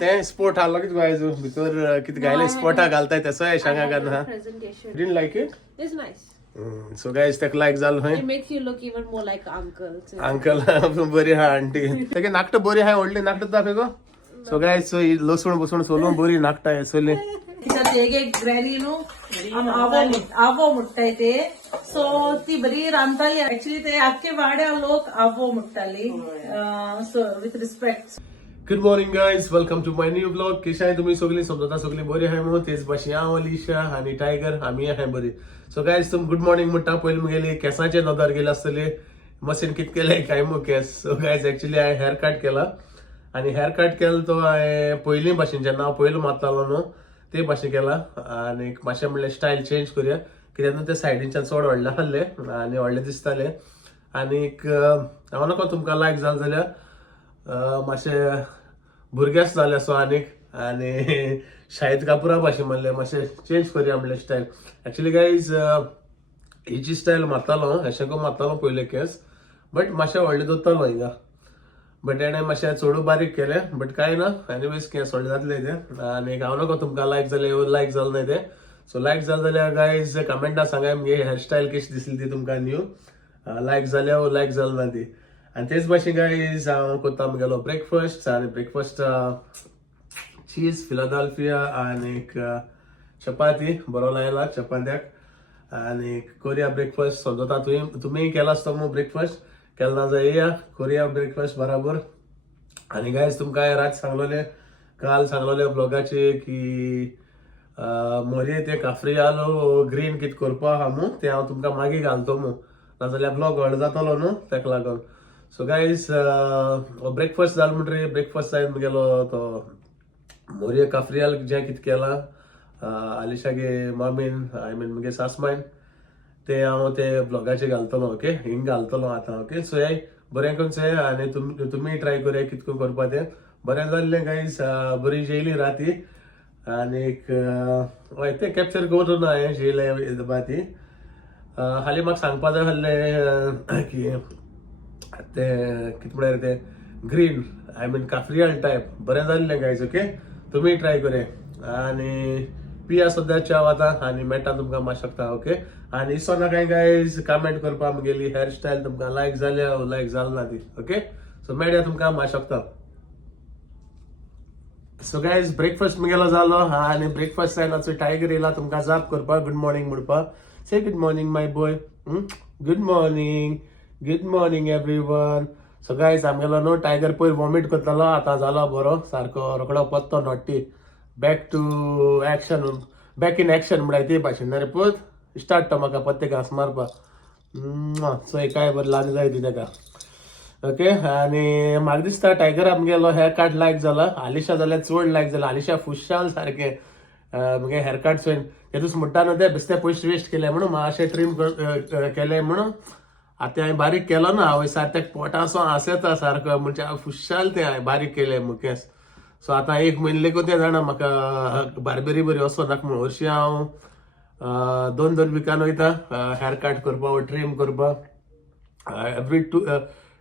ते sport hello कितें गायजो भितर कितें गायले स्पोर्टा घालताय तसो आहे सांगा का ना didn't like it It's nice. So guys तेका लायक जालो हय It makes you look even more like uncle. So uncle बरी हा आंटी तेगे नाकट बरी हाय व्हडली नाकट दाखय गो सो गायज सो लसूण बसून सोलून बरी नाकटा आहे सोली ಹೇಗೆ ಗ್ರ್ಯಾನಿನು आवो ಮುಟ್ಟೈತೆ ಸೊ ती बरी रांदताली ऍक्च्युली ते आख्खे वाड्या लोक आवो मुट्टाली so with respect. Good morning guys, welcome to my new blog. कशी आहे तुम्ही सगळी? समजता सगळी बरी आहे म्हणून तेच भाशी हांव अलिशा आणि टायगर आम्ही आहे बरी. सो गाइस तुम गुड मॉर्निंग म्हणटा पहिले मुगेली केसाचे नदर गेले असतले मशीन कित केले काय मग केस. सो गाइस ऍक्च्युली हांवें हेअर कट केला आणि हेअर कट केला तो हांवें पयलीं भाशेन जेन्ना हांव पयलो मारतालो न्हू ते भाशेन केला आणि मातशें म्हणलें स्टायल चेंज करूया कित्याक ते सायडीच्यान चड व्हडले आहले आणि व्हडले दिसताले आनीक हांव नाका तुमकां लायक जालें जाल्यार मातशें भुरगेच जाले सो आनी शाहीद कापुरा भाशेन म्हणलें मातशें चेंज करूया म्हणलें स्टायल. एक्चुअली गायज ही जी स्टायल मारतालो अशें करून मारतालो पयले केस बट मातशें व्हडले दवरतालो हिंगा बट एणें मातशें चडू बारीक केलें बट कांय ना एनीवेज केस व्हडले जातले ते आनी हांव नाका तुमकां लायक जालें लायक जालें न्हय ते. सो लायक जालें जाल्यार गायज कमेंटा सांगाय मुगे हेअरस्टायल कशी दिसली ती तुमकां न्यू लायक जाल्या लायक जालें ना ती. आनी तेच भाशेन गायज हांव कोत्ता मुगेलो ब्रेकफास्ट आनी ब्रेकफास्ट चीज फिलाडेल्फिया आनीक चपाती बरो लायला चपात्याक आनी कोरिया ब्रेकफास्ट समजता तुमी केला आसता मग ब्रेकफास्ट केला ना जाल्यार येया कोरिया ब्रेकफास्ट बराबर. आनी गायज तुमकां रात सांगलोलें काल सांगलोलें ब्लॉगाचेर की मोरये ते काफ्रियालो ग्रीन कितें करपा आहा मू ते हांव तुमकां मागीर घालतो मू नाजाल्यार ब्लॉग व्हड जातलो न्हू तेका लागून. सो गायज ब्रेकफास्ट जालो म्हणटरी ब्रेकफास्ट जायन मुगेलो तो मोरये काफ्रियाल जें कितें केलां आलिशागे मामीन आय मीन मुगे सासमायन ते हांव ते ब्लॉगाचेर घालतलो ओके हिंग घालतलो आतां ओके. सो हे बरें करून चोय आनी तुमी ट्राय करूया कितको करपा तें बरें जाल्लें गायज बरी जेयली राती आनीक हय तें कॅप्चर करून हांवें जेयलें बाती हालीं म्हाका सांगपा जाय आसलें की ते कितें म्हळ्यार ते green I mean cafreal type बरें जाल्लें गायज ओके तुमी ट्राय करूया आनी पिया सद्या च्या आतां आनी मेळटा तुमकां मात शकता ओके. आनी इसो ना काय गायज कमेंट करपा मुगेली हेअरस्टायल तुमकां लायक जाल्या लायक जाल ना ती ओके. सो मेळया तुमकां मात शकता. सो गायज ब्रेकफास्ट मुगेलो जालो आनी ब्रेकफास्ट जायनाचो टायगर येयला तुमकां जाप करपा गुड मॉर्निंग म्हणपा. Say good morning my boy. Good morning everyone. So guys आमगेलो न्हू टायगर पयर वॉमिट करतालो आतां जालो बरो सारको रोकडो पत्तो naughty back to action back in action म्हणल्यार ते भाशेन रे पळय स्टार्ट तो म्हाका पत्ते घास मारपा सो काय बरें लाग जाय ती तेका ओके. आनी म्हाका दिसता टायगर आमगेलो हेअर कट लायक जाला आलिशा जाल्यार चड लायक जाला. आलिशा खुशाल सारकें मुगे हेअर कट चोयन तेतूच म्हणटा न्हू ते बेश्टे पयशे वेस्ट केले म्हणून मातशें ट्रीम केले म्हणून आतां हांवें बारीक केलो ना हांव सारकें पोटासो हांस येता सारको म्हणजे हांव खुशाल ते हांवें बारीक केले मुकेस. सो आतां एक म्हयने लेगून तें जाणा म्हाका बार्बेरी बरी वचो नाका म्हणून हरशीं हांव 2-2 विकान वयता हेअर कट करपा ट्रीम करपा एवरी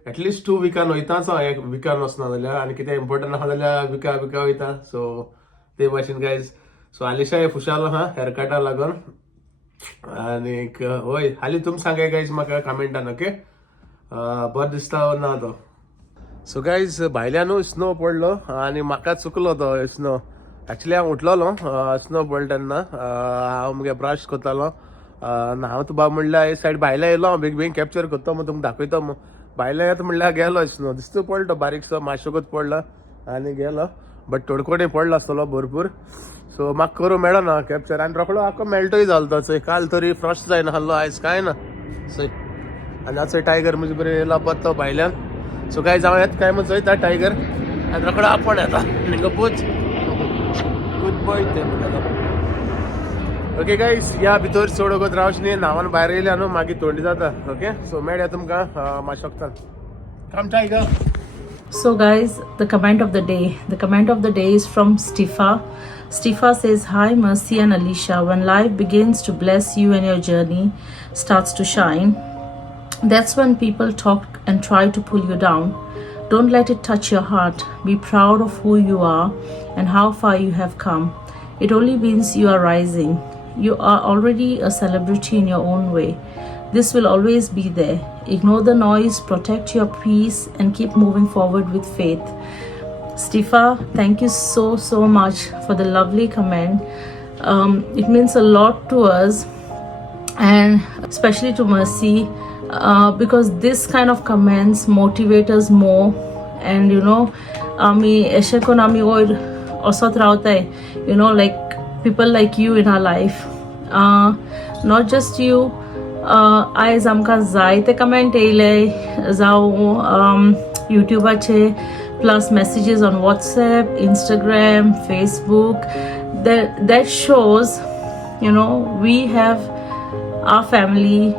एटलिस्ट 2 विकान वयताच हांव एक विकान वचना जाल्यार आनी कितें इम्पोर्टंट आहा जाल्यार विका वयता. सो ते भाशेन गायज सो आलिशा खुशाल आहा हेअर कटा लागून आनीक हय हालीं तुमी सांगाय गायज म्हाका कमेंटान ओके बरो दिसता ना तो. सो गायज भायल्यानू स्नो पडलो आनी म्हाका चुकलो तो स्नो. एक्चुली हांव उठलोलो स्नो पडलो तेन्ना हांव मुगे ब्रश करतालो हांव तुका म्हणल्यार हे सायड भायल्या येयलो हांव बेग कॅप्चर करता मग तुमकां दाखयता मग भायल्या येता म्हणल्यार गेलो स्नो दिसता पडलो बारीकसो मातशेंच पडला आनी गेलो बट तोडकोडे पडलो आसतलो भरपूर. सो म्हाका करूं मेळना कॅप्चर आनी रोखडो आख्खो मेल्टूय जालो तो चोय काल तरी फ्रॉस्ट जायना आहलो आयज कांय ना चोय आनी आतां टायगर म्हजे बरें येयला पत्तो भायल्यान. सो गायज हांव येता काय मग चोयता टायगर आनी रोखडो आपूण येता हिंगा पूच गुड बॉय ते ओके गायज या भितर चड वगत रावच न्ही नांवान भायर येयल्या न्हू मागीर थंडी जाता ओके. सो मेळया तुमकां मात शकता कम tiger. So guys, the comment of the day. The comment of the day is from Stifa. Stifa says, "Hi Mercy and Alicia. When life begins to bless you and your journey starts to shine, that's when people talk and try to pull you down. Don't let it touch your heart. Be proud of who you are and how far you have come. It only means you are rising. You are already a celebrity in your own way. This will always be there. Ignore the noise, protect your peace, and keep moving forward with faith. Stifa, thank you so much for the lovely comment. It means a lot to us, and especially to Mercy, because this kind of comments motivate us more. And you know, ami eshekon ami oir osot rautay, you know, like people like you in our life, not just you. आयज आमकां जायते comment येयले जावं युट्यूबाचे, plus messages on WhatsApp, Instagram, Facebook. That shows, you know, we have our family,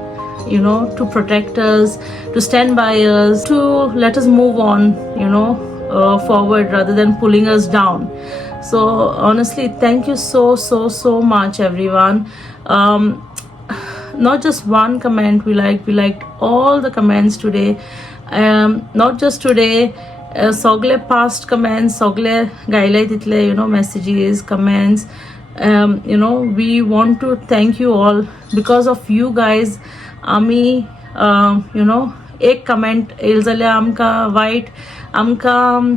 you know, to protect us, to stand by us, to let us move on, you know, forward rather than pulling us down. So honestly, thank you so much, everyone. Not just one comment we liked all the comments today. Not just today, sogle past comments, sogle gaile title, you know, messages, comments. You know, we want to thank you all. Because of you guys, ami you know, एक comment L जाल्यार आमकां वायट, आमकां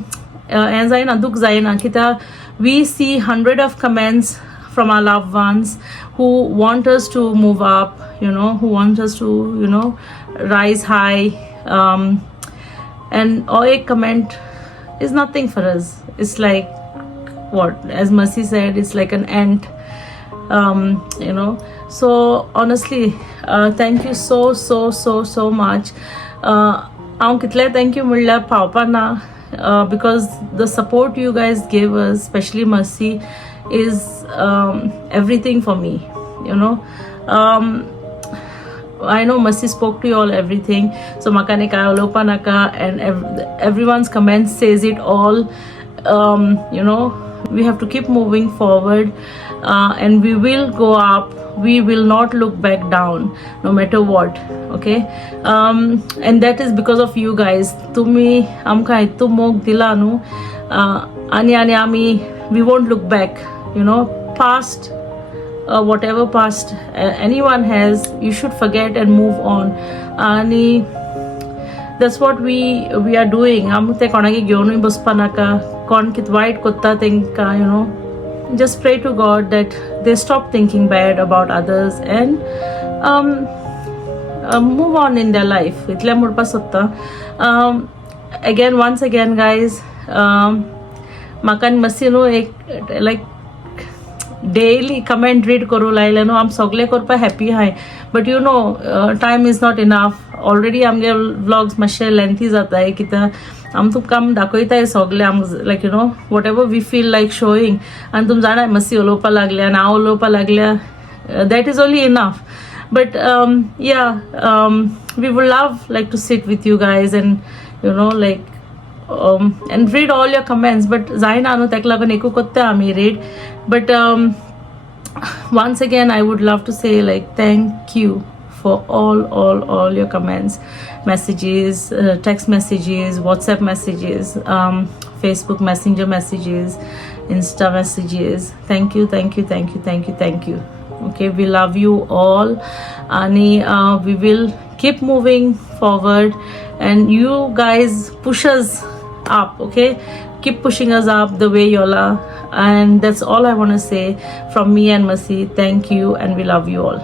हें जायना, दूख जायना, कित्याक we see 100 of comments from our loved ones who want us to move up, you know, who want us to, you know, rise high. And a comment is nothing for us. It's like, what, as Mercy said, it's like an ant, you know. So honestly, thank you so much. हांव कितले thank you म्हणल्यार पावपा ना, because the support you guys gave us, especially Mercy, is everything for me, you know. I know Mercy spoke to you all everything, so makanika lopanaka, and everyone's comments says it all. You know, we have to keep moving forward, and we will go up. We will not look back down no matter what. Okay, and that is because of you guys. Tumi amka itu mog dila nu, ani ami, we won't look back, you know. Past, whatever past anyone has, you should forget and move on. And that's what we are doing. Amute konagi gyonu bospanaka kon kit white kotta tenka, you know. Just pray to God that they stop thinking bad about others and move on in their life. Itle murpa sotta. Again, once again, guys, makan masino ek like daily comment read करू लायले न्हू, आम सगळे करपा happy हाय, but you know time is not enough. Already आमगे vlogs मातशे lengthy जाताय, कित्याक आम तुमकां आम दाखयताय सगळे, आम like you know whatever we feel like showing. आनी तुम जाणाय मातशी उलोवपा लागल्या आनी हांव उलोवपा लागल्या, that is only enough. But yeah, we would love like to sit with you guys and you know like and read all your comments, but zaina anu tek lagun eku kotte ami read. But once again I would love to say like thank you for all your comments, messages, text messages, WhatsApp messages, Facebook Messenger messages, Insta messages. Thank you. Okay, we love you all. Ani we will keep moving forward, and you guys push us up. Okay, keep pushing us up the way y'all are, and that's all I want to say from me and Mercy. Thank you, and we love you all.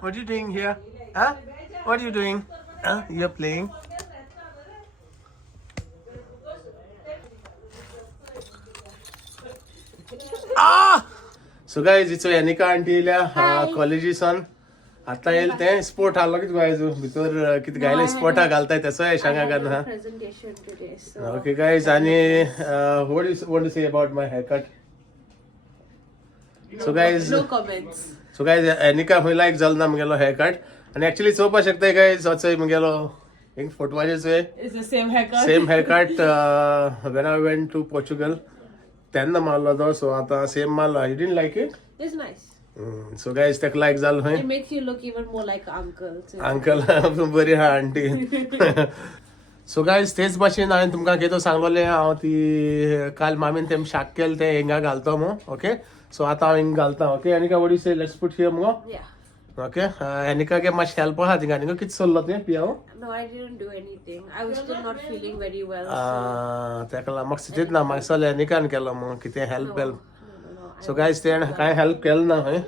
What are you doing here? Huh? What are you doing? Huh? You're playing? Ah! So guys, it's Yanika auntie कॉलेजीसान आता येईल ते sport hello कित गायजो भितर कित गायले स्पोर्टा घालताय तसो आहे सांगा करना. Presentation today. So Okay guys, आणि what do you want to say about my haircut? So guys, no comments. So guys, Yanika मला एक जल्द मगेलो haircut, आणि actually चोपा शकताय guys, असो मगेलो एक फोटो माझे It's the same haircut. same haircut when I went to Portugal. त्यांना मारला तो, so आता same मारला. You didn't like it? It's nice. So guys, तेक like झालं होय. It makes you look even more like uncle. So Uncle बरी हा auntie. सो गायज तेच भाशेन हांवें तुमकां कितें सांगलोलें हांव ती काल मामीन तें शाक केलें तें हिंगा घालता मो ओके सो आतां हांव हिंगा घालता okay Aneka what you say let's put here मगो Yeah. ओके एनिका के मातशें हेल्प आहा थिंगा आनीक कितें चल्लो तें पियाव No, I didn't do anything. I was still not feeling very well. तेका लागून म्हाका सुचयत ना म्हाका चल एनिकान केलो मग कितें हेल्प No. सो गायज तेणें कांय हेल्प केलें ना खंय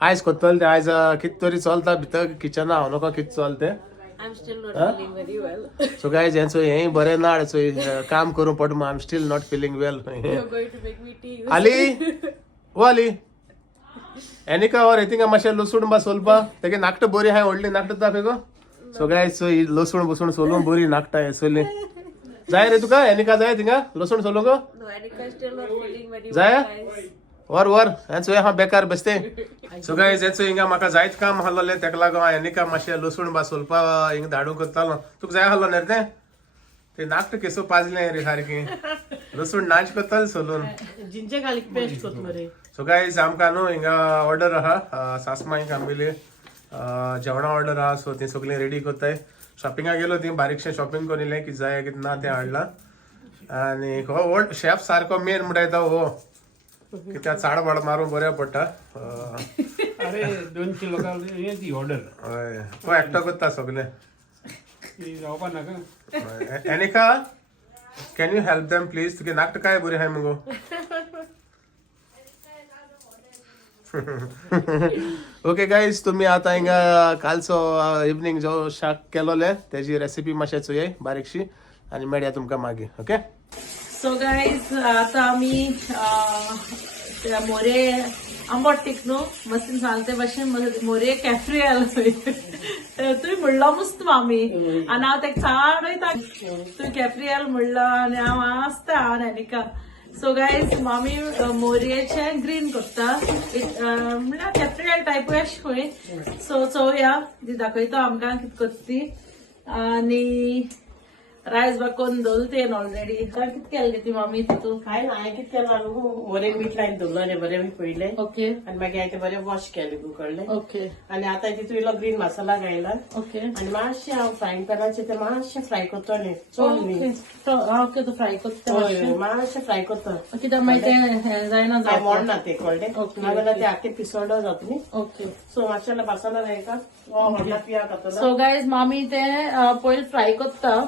आयज कोत्तलें तें आयज कितें तरी चलता भितर किचना हांव नोको कितें चल तें I'm still not feeling very well. So guys हेंचो हेंय बरें ना सो काम करूं पड I am still not feeling well You're going to make me tea. आली ओ आली एनिका और हितिंगा मातशें लसूण बा सोलपा तेगे नाकट बरी हाय व्हडली नाकट दाखय गो सो गायज सो ही लसूण बसून सोलून बरी नाकटा हे सोली जाय रे तुका एनिका जाय थिंगा लसूण सोलूंक No, Anika is still not feeling very Zaya? well, guys. वर हेंचो हांव बेकार बसते सो गायज हेचो हिंगा म्हाका जायत काम आहलोलें तेका लागून हांव एनिका मातशें लसूण बा सोलपा हिंगा धाडूंक करतालो तुका जाय आहलो न्ही रे ते नाकट केसो पाजलें रे सारकी लसूण नाच करतालें सोलून जिंजर गार्लिक पेस्ट कोथमिरी सो गायज आमकां न्हू हिंगा ऑर्डर आहा सासमाईक आमगेली जेवणा ऑर्डर आहा सो ती सगळीं रेडी कोत्ताय शॉपिंगाक गेलो ती बारीकशें शॉपिंग करून इलें कितें जाय कितें ना तें हाडलां आनी हो व्हड शेफ सारको मेन म्हणटा येता हो कित्याक चाड वाड मारूंक बऱ्या पडटा अरे 200 लोकांक ये ती ऑर्डर हय तो एकटो करता सगळें ती जावपा नाका Aneka can you help them please तुगे नाकट काय बरी हाय मुगो ओके गायज तुम्ही आता हिंगा कालचो इवनिंग जो शाक केलोले त्याची रेसिपी मातशें चोय बारीकशी आनी मेळया तुमकां मागीर ओके सो गाईज आता आम्ही मोरे आंबट टीक न्हू मस्तीन सांगते भाशेन मोरे कॅफ्री तुवें म्हणलो मुस्त मामी आनी हांव तेका चाड वयता तुवें कॅफ्रियल म्हणलो आनी हांव आसता हांव एनिका सो गायज मामी मोरयेचे ग्रीन करता म्हणल्यार कॅफ्रियल टायप अशें खंय सो चोवया ती दाखयता आमकां कितें करता ती आनी रायस बाकोन दवरतेन ऑलरेडी कितें केलें गे ती मामी तितून काय ना हांवें कितें केलां न्हू बरें मीठ लायन दवरलें बरें पयलें ओके आनी मागीर हांवें तें बरें वॉश केलें उकडलें ओके आनी आतां तितून इल्लो ग्रीन मसाला घायला ओके आनी मातशें हांव फ्रायंग पॅनाचेर तें मातशें फ्राय करतलें चड न्ही ओके तो फ्राय करता हय मातशें फ्राय करता कित्याक मागीर तें जायना हांव मोडना तें कळ्ळें ओके. नाजाल्यार तें आख्खें पिसोडो जाता न्ही ओके सो मातशें मसाला घायता व्हडला पिया खाता सो गायज मामी तें पयलीं फ्राय करता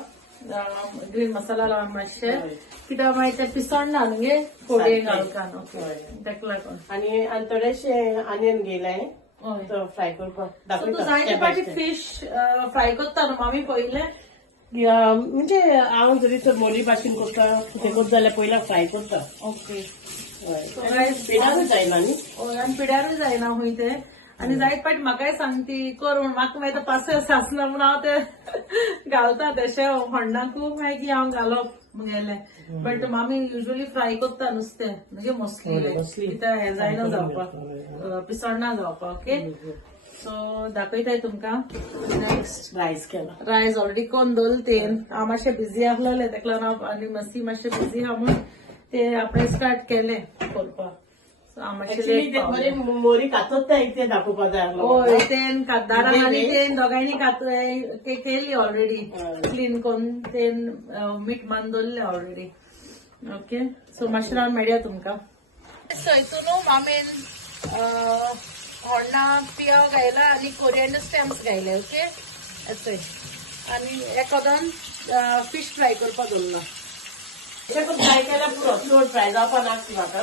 ग्रीन मसाला लावन मातशें कित्याक मागीर तें पिसोडना न्हू गे फोडे घालकान ओके तेका लागून आनी थोडेशे आनियन घेयले हय तो फ्राय करपाक सो तूं दाखयता जायते step by पाटी step. फीश फ्राय करता न्हू मामी पयलें म्हणजे हांव जरी तर मोरी भाशेन करता कितें करता जाल्यार पयला फ्राय करता ओके हय पिडारूच जायना न्ही हय आनी पिड्यारूय जायना हूंय तें आनी जायत पाटी म्हाकाय सांग ती कर म्हूण म्हाका मागीर तो पासय सासना म्हूण हांव ते घालता तेशें व्हडनाकू मागीर हांव घालप मुगेलें बट मामी युजली फ्राय करता नुस्तें म्हणजे मोस्टली कित्याक हें जायना जावपाक पिसोडना जावपाक ओके सो दाखयताय तुमकां नेक्स्ट रायस केला रायस ऑलरेडी कोण दवरतेन हांव मातशें बिझी आहलोलें तेका लागून हांव आनी मस्ती मातशें बिझी आहा म्हूण ते आपणें स्टार्ट केलें करपाक सो हांव मातशें Actually late ते पावलें. बरे मोरी कातत ते दाखोवपा जाय आसलो हय तेन दारां आनी तेन दोगांयनी ते केली ऑलरेडी क्लीन करून तेन मीठ मान दवरलें ऑलरेडी ओके सो मातशें रावन मेळया तुमकां सो हितून मामेन व्हडना पियाव घायला आनी कोरिएंडर स्टॅम्प्स घायले ओके अशें आनी एकोदन फिश फ्राय करपाक दवरला तेका फ्राय केल्यार पुरो चड फ्राय जावपा नासता म्हाका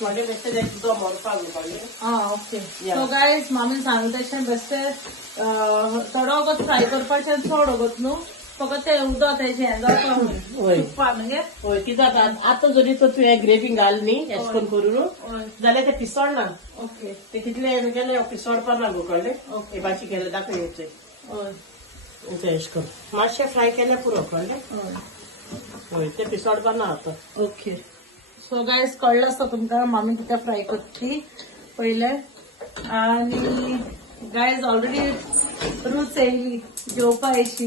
थोडे बेश्टे ते सुद्दां मोडपाक जावपाक आं ओके सो गायज मामी सांगता तशें बेश्टे थोडो वगत फ्राय करपाचें चड वगत न्हू फकत तें उदक तेजें हें जावपाक सुकपा न्हू गे हय कितें जाता आतां जरी तर तुवें ग्रेवी घाल न्ही एश करून करून जाल्यार ते पिसोडना ओके ते कितले केले पिसोडपा ना गो कळ्ळें ओके भाजी केले दाखय हय ते एश करून मातशें फ्राय केल्यार पुरो कळ्ळें हय हय ते पिसोडपा ना आतां ओके सो गायज कळ्ळें आसता तुमकां मामी कितें फ्राय करता पयले आनी गायज ऑलरेडी रूच येयली जेवपा येशी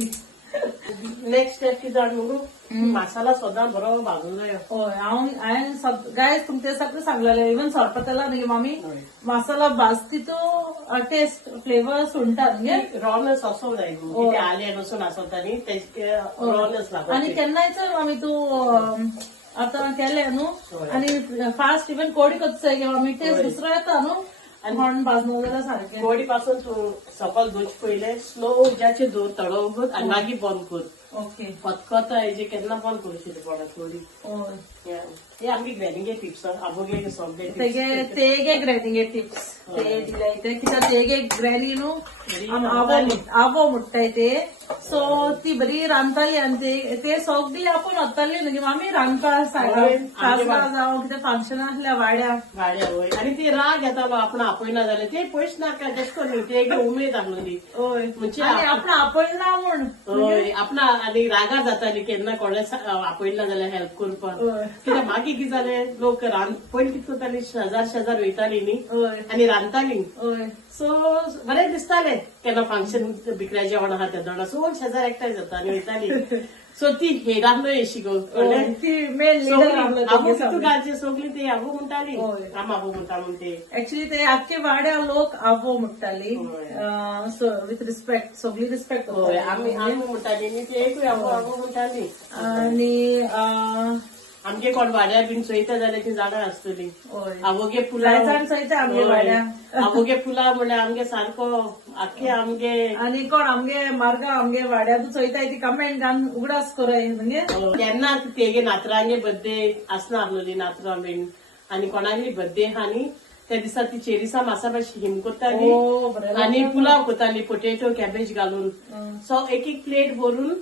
नेक्स्ट स्टेप कितें जाण न्हू मसाला सदां बरो भाजून जायो हय हांवें गायज तुमचे सगळें सांगलेलें इवन सरपतेला न्ही मामी मसाला भाजती तो टेस्ट फ्लेवर सुंटा न्ही रॉनस असो जाय न्हू कितें आले लसूण आसता न्ही तेजे रॉनस लागता आणि केन्नायच मामी तूं आतां केलें न्हू आणि फास्ट इवन कोडी कच्चाय घेवं आमी टेस्ट दुसरो येता न्हू म्हणून भाजलो जाल्यार सारकें कोडी पासून तूं सकयल धुवचे पयलें स्लो उज्याचेर दवर तळोवंक आनी मागीर बंद कर ओके खतखत हेजे केन्ना बंद करची पडा थोडी हय हे आमगे ग्रॅनिंगे टिप्स आबोगे सगळे तेगे ग्रॅनिंगे टिप्स ते दिलाय ते कित्याक तेगे ग्रॅनी न्हू आवो म्हणटाय ते सो ती बरी रांदताली आनी ते सगळी आपूण वताली न्हू मामी रांदपा सासरा जावं कितें फंक्शन आसल्या वाड्याक गाड्या वय आनी ती राग येतालो आपण आपयना जाल्यार ते पयस नाका तेश करून तेगे उमेद आहलोली हय म्हणजे आनी आपण आपयना म्हूण हय आपणा आनी रागा जाताली केन्ना कोणे आपयना जाल्यार हेल्प करपाक कित्याक मागीर कितें जालें लोक पयलीं कितें करताली शेजार वयताली न्ही आनी रांदताली हय सो बरें दिसतालें केन्ना फंक्शन बिकऱ्या जेवण आहा त्या दोना सो शेजार एकठांय जाता आनी वयताली सो ती हेरांनो येशी गो कळ्ळें ती मेन लिडर आबू तूं घालचे सगळी ती आबू म्हणटाली आम आबू म्हणटा म्हण ते एक्चुअली ते आख्खे वाड्या लोक आवो म्हणटाली विथ रिस्पेक्ट सगळी रिस्पेक्ट हय आमी म्हणटाली न्ही ते एकूय आबू आबू म्हणटाली आणि आमगे कोण वाड्यार बीन चोयता जाल्यार ती जाणां आसतली आबोगे जाण चोयता आमगे वाड्या आबोगे पुलाव म्हणल्यार आमगे सारको आख्खे आमगे आणि कोण आमगे मार्गा आमगे वाड्यात चोयताय ती कमेंट घालून उगडास कराय म्हणजे केन्ना तेगे नातरांगे बर्थडे आसना आसलोली नातरां बीन आनी कोणाली बर्थडे आहा न्ही त्या दिसा ती चेरिसा मासा भाजी हिम करताली आनी पुलाव करताली पोटेटो कॅबेज घालून सो एक एक प्लेट भरून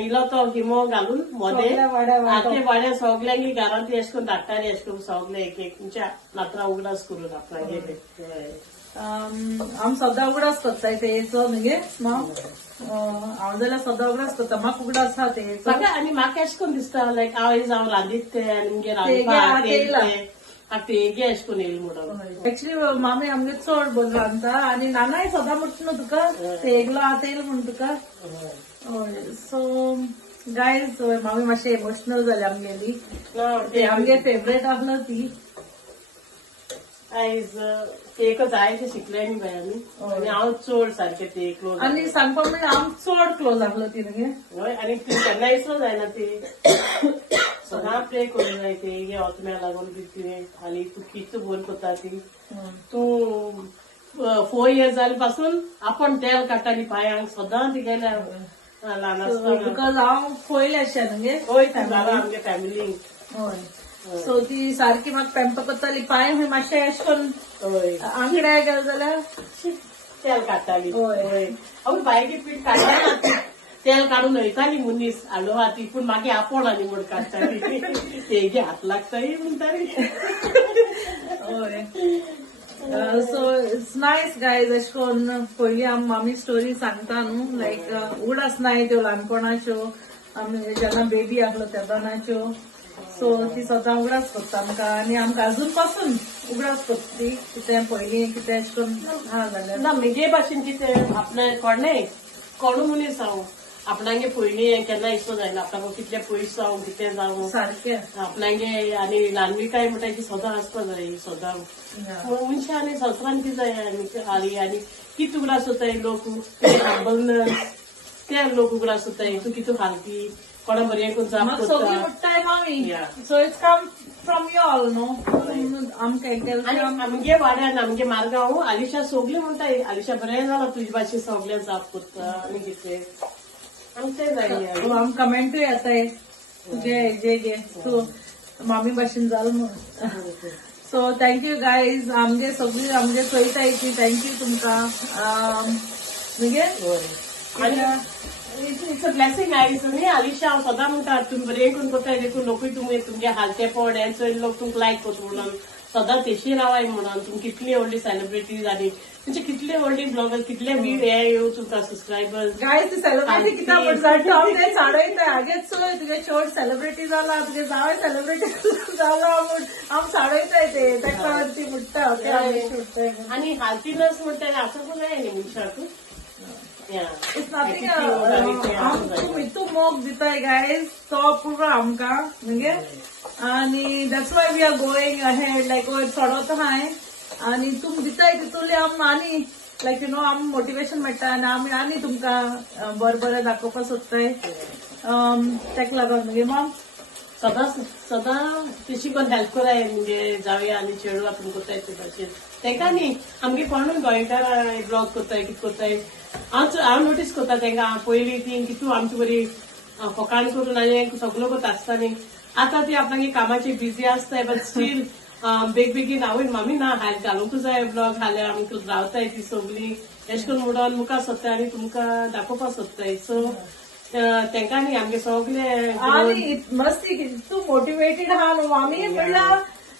इलो तो हिमो घालून मोदे आख्खे वाड्या सगल्यांगे घरांत एश करून धाडटाली एश करून सगळे एक एक तुमच्या नातरां उगडास करून आपणागे आम सदां उगडास करताय ते येचो न्ही हांव जाल्यार सदां उगडास करता म्हाका उगडास आहा ते म्हाका आनी म्हाका एश करून दिसता लायक हांव रांदीत ते आनी मुगे रांदपाक तेगे एश करून येयले म्हणून एक्चुअली मामी आमगे चड बरी रांदता आनी नानाय सदां म्हणटा न्हू तुका तेगलो आतेल म्हण तुका हय सो गायज मामी मातशें इमोशनल जाली आमगेली ते आमगे फेवरेट आहलो ती आयज केक जायते शिकले न्ही बाय आमी आनी हांव चड सारकें ते क्लोज आनी सांगपा म्हणल्यार हांव चड क्लोज आहलो ती न्ही हय आनी ती केन्ना इसो जायना ती सदां प्ले करूंक जाय ते ओतम्या लागून कितें आनी तूं कितें बोर करता ती तूं 4 years जाले पासून आपण तेल काडटाली पांयांक सदां ती गेल्या ल्हान आसतना बिकॉज हांव पयलें अशें न्ही हय जालां आमगे फॅमिलीन हय सो ती सारकी म्हाका पॅम्पर करताली पांय मातशें अशें करून आंगड्या गेले जाल्यार तेल काडटाली हय आवय बायगे पीठ काडटाना तेल काडून वयताली मनीस हाडलो हा ती पूण मागीर आपोण आनी म्हूण काडटाली तेगे हात लागताय म्हणटाली हय सो इट्स नायस गायज अशें करून पयलीं आमी मामी स्टोरी सांगता न्हू लायक उगडास नाय त्यो ल्हानपणाच्यो आमी जेन्ना बेबी आहलो तेदोनाच्यो सो ती सदां उगडास करता आमकां आनी आमकां अजून पासून उगडास करता ती कितें पयलीं कितें अशें करून हा जाल्यार ना म्हजे भाशेन कितें आपणे कोणू मनीस हांव आपणांगे पयलीं केन्ना इसो जायना आपणाक कितले पयस जावं कितें जावं सारकें आपणांगे आनी ल्हानविकाय म्हणटा ती सदां आसपा जाय सदां मनशां आनी संवसारान कितें जाय आनी कितें उगडास जाताय लोक ते लोक उगडास जाताय तूं कितें खालपी कोणा बरें करून जाप सगळी म्हणटाय मामी so it's come from you all know आमकां आमगे वाड्यान आमगे मार्गांव आलिशा सगळीं म्हणटाय आलिशा बरें जालां तुजे भाशेन सगळें जाप करता आनी कितें आमचें जाय आम कमेंटूय येताय तुगे हेजे गे तूं मामी भाशेन जाल म्हणून सो थँक्यू गायज आमगे सगळी आमगे चोयताय ती थँक्यू तुमकां म्हणजे इट्स अ ब्लेसिंग आयज न्ही आलिशा हांव सदां म्हणटा तुमी बरें करून करताय देखून लोकूय तुमगे हालतेपण हें चोय लोक तुमकां लायक करता म्हणून सदां तेशी रावाय म्हणून तुमी कितली व्हडली सेलिब्रिटीज आनी म्हणजे कितले व्हडली ब्लॉगर कितले हे येव तुमकां सबस्क्रायबर्स गायज ती सेलिब्रिटी कित्याक म्हणटा हांव ते साडयताय आगेच चोय तुगे चड सेलिब्रिटी जाला तुगे जावय सेलिब्रिटी जाला म्हूण हांव साडयताय ते ताका ती म्हणटा आनी हालतीनस म्हणटा आसोंक जाय न्ही मनशाक इट्स नथिंग तुम्ही तू मोग दिताय गायज तो पुरो आमकां म्हणजे आणि that's why we are going ahead like चडत हाय आणि तुम दिताय तितूंतले आम आनी लायक यू नो आम मोटिवेशन मेळटा आनी आमी आनी तुमकां बरें बरें दाखोवपाक सोदताय तेका लागून म्हणजे मॉम सदां तशी पण हेल्प कराय म्हणजे जावया आनी चेडूं आपूण कोत्ताय ते भाशेन तेका न्ही आमगे कोण गोंयकार ब्लॉग कोत्ताय कितें कोत्ताय हांव नोटीस कोत्ता तेंकां पयलीं ती कितू आमची बरी फकाण करून आनी सगळो कोत आसता न्ही आतां ती आपणागे कामाची बिझी आसताय बट स्टील बेगीन हांवें मामी ना घालूंक जाय ब्लॉग हाल्यार आमकां रावताय ती सगळीं अशें करून म्हणून मुखार सोदताय आनी तुमकां दाखोवपाक सोदताय सो तेंकां न्ही आमगे सगळे आणि मस्ती तू मोटिवेटेड आहा न्हू मामी म्हणल्यार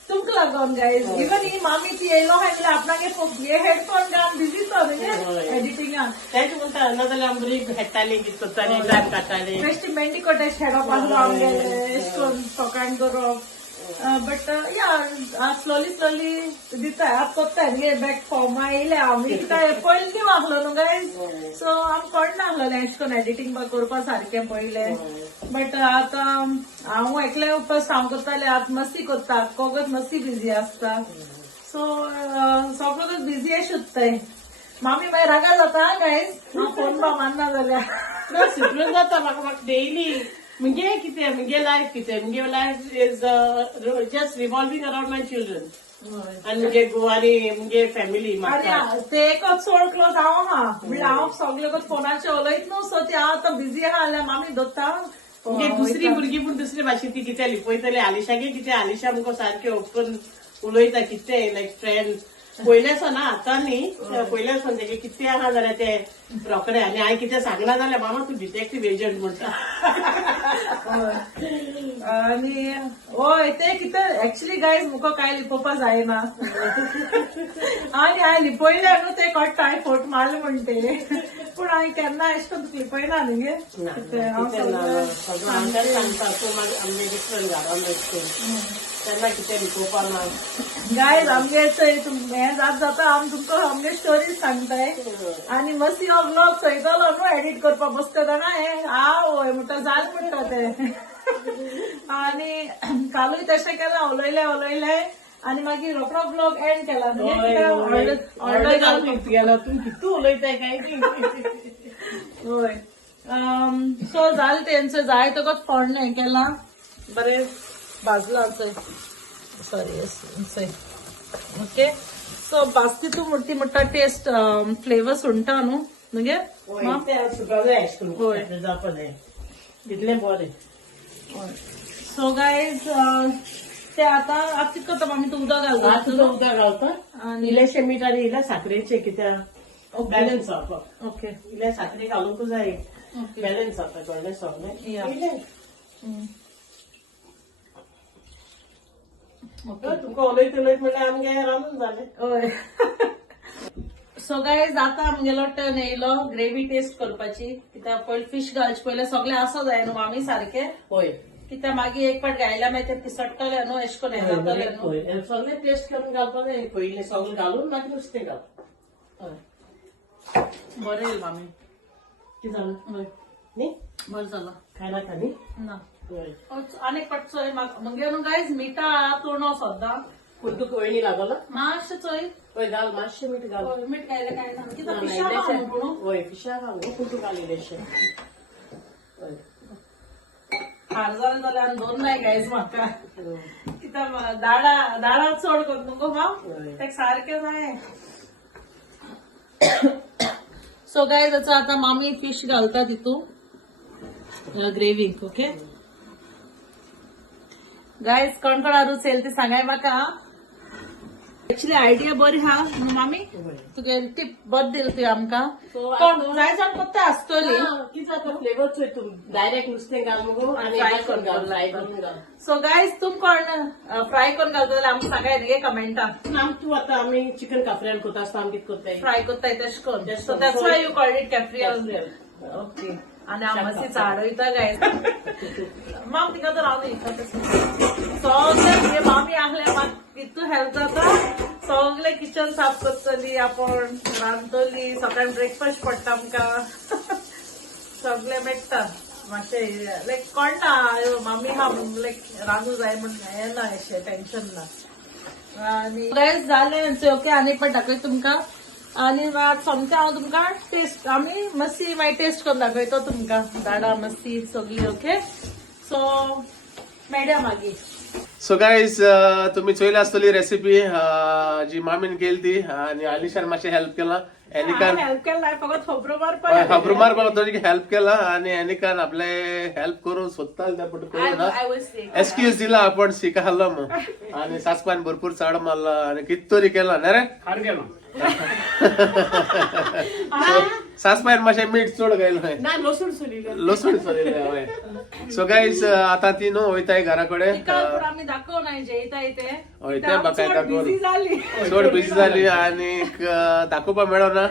तुमकां लागून गायज इवन ही मामी ती येयलो हाय म्हणल्यार आपणागे हे हेडफोन घालून बिजी तो न्ही एडिटिंगान तेंच म्हणटा नाजाल्यार आमी बरी हेडटाली कितें करताली टायम काडटाली बेश्टी मेंडिकोट एश हेडप आसलो आमगेले एश कोन्न फकाण करप बट या स्लोली दिताय आप कोत्ताय न्ही बॅक फॉर्मा येयले आमी कित्याक पयलीं न्यू आसलो न्हू गायज सो आमकां कळना आसलोलें एश कोन्न एडिटींग करपा सारकें पयलें बट आतां हांव एकलें उपस काम करतालें आतां मस्ती कोत्ता कोगत मस्ती बिजी आसता सो सगळोच बिजी एश उत्ताय मामी मागीर रागा जाता गायज फोन बा मारना जाल्यार सिक्रेट जाता म्हाका डेली म्हणजे कितें म्हणजे लायफ कितें म्हणजे life is just revolving around my children आनी म्हणजे गोवानी म्हणजे फॅमिली आनी ते एकच चड क्लोज हांव आहा म्हणल्यार हांव सगळे फोनाचेर उलयत न्हू सो ती हांव आतां बिजी आहा जाल्यार मामी दोत्ता म्हणजे दुसरी भुरगीं पूण दुसरी भाशेन ती कितें लिपयतली आलिशागे कितें आलिशा आमकां सारकें ओपन उलयता कितें लायक फ्रेंड पयल्यासान आतां न्ही पयल्यासान तेगे कितें आहा जाल्यार ते रोकडे आनी हांवें कितें सांगना जाल्यार मामा तूं डिटेक्टीव एजंट म्हणटा आनी हय ते कितें एक्चुली गायज मुको कांय लिपोवपा जायना आनी हांवें लिपयले न्हू ते कट्टा हांवें फोट मारले म्हणटे पूण हांवें केन्ना अशें करून लिपयना न्ही गे सांगता सो मागीर आमगे डिफरंट घालून तेन्ना कितें लिपोवपा ना गायज आमगे हें जाता आमी तुमकां आमगे स्टोरीज सांगताय आनी मस्ती हो ब्लॉग चयतलो न्हू एडिट करपा बसता तेन्ना हें आवय म्हणटा जाल म्हणटा ते आनी कालूय तशें केलां उलयले आनी मागीर रोखडो ब्लॉग एंड केला ऑर्डर घालून गेलो तूं कितू उलयताय काय होय सो जालें तेंचें जाय तोच फोडणें हें केलां बरें भाजलां सॉरी ओके सो भाजती तूं म्हणटी म्हणटा टेस्ट फ्लेवर सुंगटा न्हू न्हू सुका जाय अशें करून जावपा जाय तितलें बरें सो गायज ते आतां कितें करता मामी तूं उदक घालता उदक घालता आनी इल्लेशें मीठ आनी इल्लें साखरेचें कित्याक बॅलन्स जावपाक ओके इल्लें साखरे घालूंक जाय बॅलन्स जाता व्हडलें सगळें तुमकां उलयत म्हणल्यार आमगे रांदून जालें हय सो गायज आतां आमगेलो टर्न येयलो ग्रेवी टेस्ट करपाची कित्याक पयलीं फीश घालचे पयलें सगळें आसा जाय न्हू मामी सारकें होय कित्याक मागीर एक फावट घायल्या मागीर ते पिसडटले न्हू अशें करून हें जातलें न्हू सगळें टेस्ट करून घालपा जाय पयलीं सगळें घालून मागीर नुस्तें घाल बरें येयलें मामी कितें जालें हय न्ही बरें जालां खाय नाका न्ही ना होय आनीक फावट चोय म्हणजे न्हू गायज मिठा तोणो सद्दां पूण तुका वयणी लागला मातशें चोय होय घाल मातशें मीठ घाल मीठ घायलें काय ना कित्याक ना, पिशा इल्लेशें. न्हू म्हणून होय पिशा घाल न्हू पूण तूं घाल इल्लेशें होय हार जालें जाल्यार आनी दोन नाय गायज म्हाका कित्याक दाडा चड कर न्हू हांव तेका सारकें जाय सो गायज आतां मामी फिश घालता तितून ग्रेवीक ओके गायज कोण रूच येयला ती सांगाय म्हाका एक्चुअली आयडिया बरी हा मामी तुगे टीप बरी दिली तुवें आमकां कोण जाय जाण कोत्ता आसतली कितें जाता फ्लेवर चोय तूं डायरेक्ट नुस्तें घाल मुगो आनी फ्राय करून घाल फ्राय करून घाल सो गायज तुम कोण फ्राय करून घालता जाल्यार आमकां सांगाय न्ही कमेंटान तूं आतां आमी चिकन काफ्रियाल करता आसता आमी कितें करताय फ्राय कोत्ताय तशें करून so that's why you called it cafreal okay आनी हांव मातशी चाडयता गायज माम तिका तर हांव न्ही सो मामी आहले म्हाका कितू हेल्प जाता सगळे किचन साफ करतली आपण रांदतली सकाळी ब्रेकफास्ट पडटा आमकां सगळे मेट्टा मातशे लायक कळटा मामी हा लायक रांदू जाय म्हण हें ना अशें टेन्शन ना आनी गायज जालें ओके आनी पण दाखय तुमकां आनी सोमतें हांव तुमकां टेस्ट आमी मस्सी मागीर टेस्ट करून दाखयतो तुमकां झाडां मस्सी सगळी ओके सो मेळया मागीर सो गाईज तुम्ही चोयली आसतली रेसिपी जी मामीन केली ती आणि आलिशान मातशें हेल्प केला एनिकान हेल्प केला फकत खबरो खबर मारपाक थोडी हेल्प केला आणि एनिकान आपले हेल्प करून सोदताले त्या पट करून I was sick. एक्सक्यूज दिला आपण शिकायला मग आणि सासपान भरपूर चाड मारला आणि कित तरी केला ना रे खार गेलो सासपान मातशें मीठ चड घायलो ना लसूण सोलिले लसूण सोडिल्लें हय सो गाईज आता ती न्हू वयताय घरा कडेन पण आम्ही दाखवणार जेयता येते हय त्या म्हाका दाखोवन झाली चड बिजी जाली आणि दाखोवपाक मेळना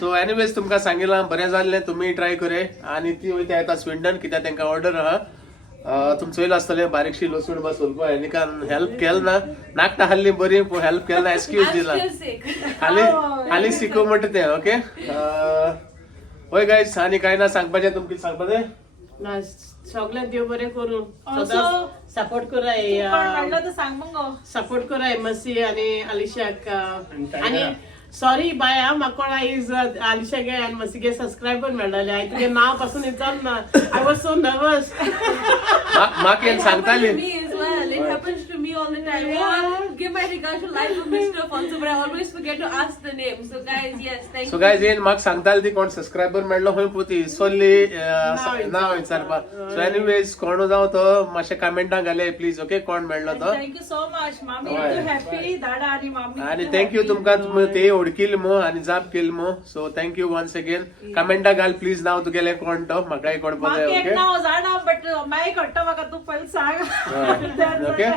सो एनिवेज तुमकां सांगितलां बरें जाल्लें तुमी ट्राय करे आणि ती वयता येता स्विंडन कित्याक तांकां ऑर्डर आहा तुमी चोयलें आसतलें बारीकशी लसूण बा सोलपा एनिकान हेल्प केल ना नाकटा हाल्ली बरी पूण हेल्प केल ना एक्सक्यूज I'm दिला still sick. हाली शिको म्हणटा तें ओके होय गायज आनी कांय ना सांगपाचें तुमकां सांगपाचें ना सगळ्यांक देव बरें करून Also- सदांच सपोर्ट कराय म्हणलं तर सांग मग सपोर्ट कराय मसी आणि अलिशाक आणि सॉरी बाय म्हाका कोणा इज अलिशागे आनी मसीगे सबस्क्रायबर मेळ्ळाले हांवें तुगे नांव पासून विचारना ना आय वॉज सो नर्वस म्हाका हें सांगताली Me as well. It happens to me all the time. Oh, give my regards to life of Mr. Fonso, but I always forget to ask the name. So guys, yes, thank so you. Guys येन म्हाका सांगताली ती कोण subscriber मेळ्ळो खंय पोती solely नांव विचारपाक सो एनिवेज कोण जावं तो मातशें कमेंटां घाले प्लीज ओके कोण मेळ्ळो तो थँक्यू सो मच मामी होय. हॅपी दादा आणि मामी आणि थँक्यू तुमकां ते ओळखील मो आणि जाप केल मो सो थँक्यू वन्स अगेन कमेंटा घाल प्लीज नाव तुगेले कोण तो म्हाकाय कळपाक जाय मागे एक ओके नाव जाणा बट माईक हट्टा म्हाका तू पयलीं सांग okay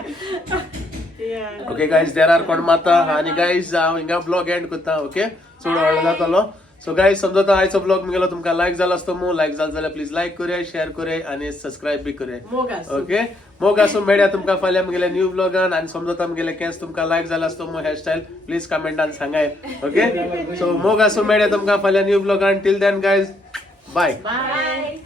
okay guys there are कोण माता आणि गायज हांव हिंगा ब्लॉग एंड करता ओके चड व्हडलो जातलो सो गायज समजा आयचो ब्लॉग मुगेलो तुमकां लायक जालो आसतो मो लायक जालो जाल्यार प्लीज लायक करे शेअर करे आणि सबस्क्राईब बी करे मोग आसूं. ओके मोग आसूं मेळ्या तुमकां फाल्यां मुगेल्या न्यू ब्लॉगान आणि समजा मुगेले केस तुमकां लायक जालो आसतो मो हेअरस्टाईल प्लीज कमेंटान सांगाय ओके सो मोग आसूं मेळ्या तुमकां फाल्यां न्यू ब्लॉगान till then guys bye bye